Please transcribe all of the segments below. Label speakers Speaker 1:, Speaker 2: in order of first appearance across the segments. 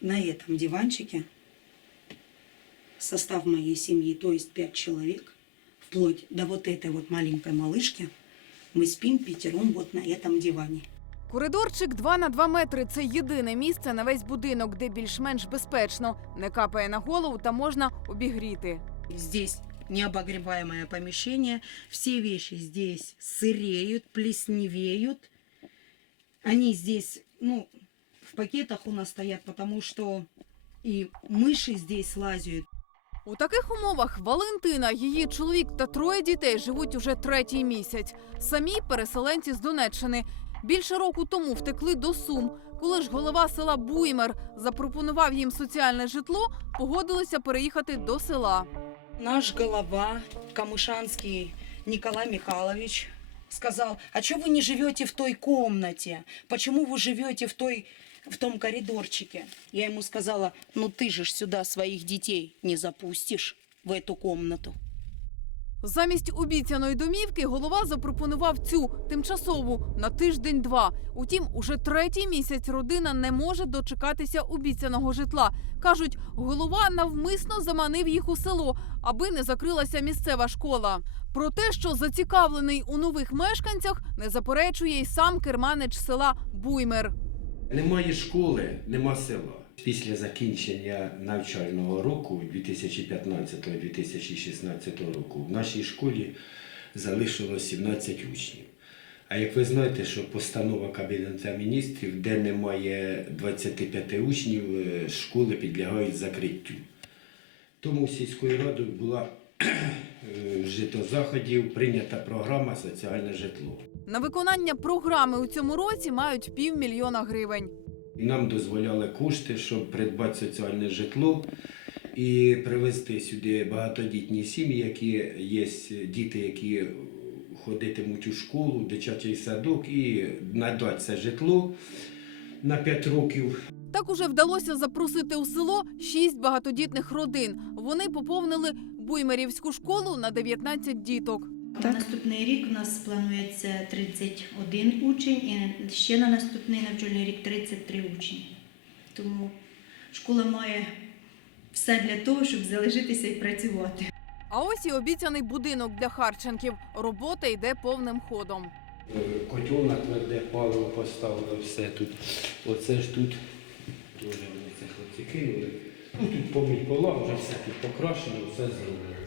Speaker 1: На этом диванчике состав моей семьи, то есть пять человек, вплоть до вот этой вот маленькой малышки, мы спим пятером вот на этом диване.
Speaker 2: Коридорчик 2 на 2 метри це єдине місце на весь будинок, де більш-менш безпечно, не капає на голову та можна обігріти.
Speaker 1: Здесь необогреваемое помещение, все вещи здесь сыреют, плесневеют. Они здесь, ну, в пакетах у нас стоят, потому что и мыши здесь лазят.
Speaker 2: У таких умовах Валентина, її чоловік та троє дітей живуть уже третій місяць. Самі переселенці з Донеччини. Більше року тому втекли до Сум. Коли ж голова села Буймер запропонував їм соціальне житло, погодилися переїхати до села.
Speaker 1: Наш голова, Камышанский Николай Михайлович, сказал, а что вы не живете в той комнате? Почему вы живете в, той, в том коридорчике? Я ему сказала, ну ты же ж сюда своих детей не запустишь в эту комнату.
Speaker 2: Замість обіцяної домівки голова запропонував цю тимчасову на тиждень-два. Утім, уже третій місяць родина не може дочекатися обіцяного житла. кажуть, голова навмисно заманив їх у село, аби не закрилася місцева школа. Про те, що зацікавлений у нових мешканцях, не заперечує й сам керманич села Буймер.
Speaker 3: Немає школи, нема села. Після закінчення навчального року 2015-2016 року в нашій школі залишилось 17 учнів. А як ви знаєте, що постанова Кабінету міністрів, де немає 25 учнів, е, школи підлягають закриттю. Тому сільською радою була е, вжито заходів, прийнята програма соціальне житло.
Speaker 2: На виконання програми у цьому році мають півмільйона гривень.
Speaker 3: Нам дозволяли кошти, щоб придбати соціальне житло і привезти сюди багатодітні сім'ї, які є діти, які ходитимуть у школу, дитячий садок, і надати це житло на 5 років.
Speaker 2: Так уже вдалося запросити у село шість багатодітних родин. Вони поповнили буймерівську школу на 19 діток.
Speaker 4: На наступний рік у нас планується 31 учень і ще на наступний навчальний рік 33 учні. Тому школа має все для того, щоб залишитися і працювати.
Speaker 2: А ось і обіцяний будинок для Харченків. Робота йде повним ходом.
Speaker 3: Котел на тверде паливо поставили все тут. Оце ж тут теж вони це хлопці кинули. Ну тут поміть пола, вже все тут покрашено, все зроблено.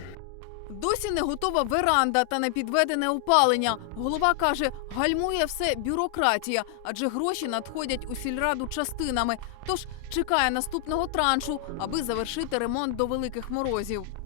Speaker 2: Досі не готова веранда та не підведене опалення. Голова каже, гальмує все бюрократія, адже гроші надходять у сільраду частинами. Тож чекає наступного траншу, аби завершити ремонт до великих морозів.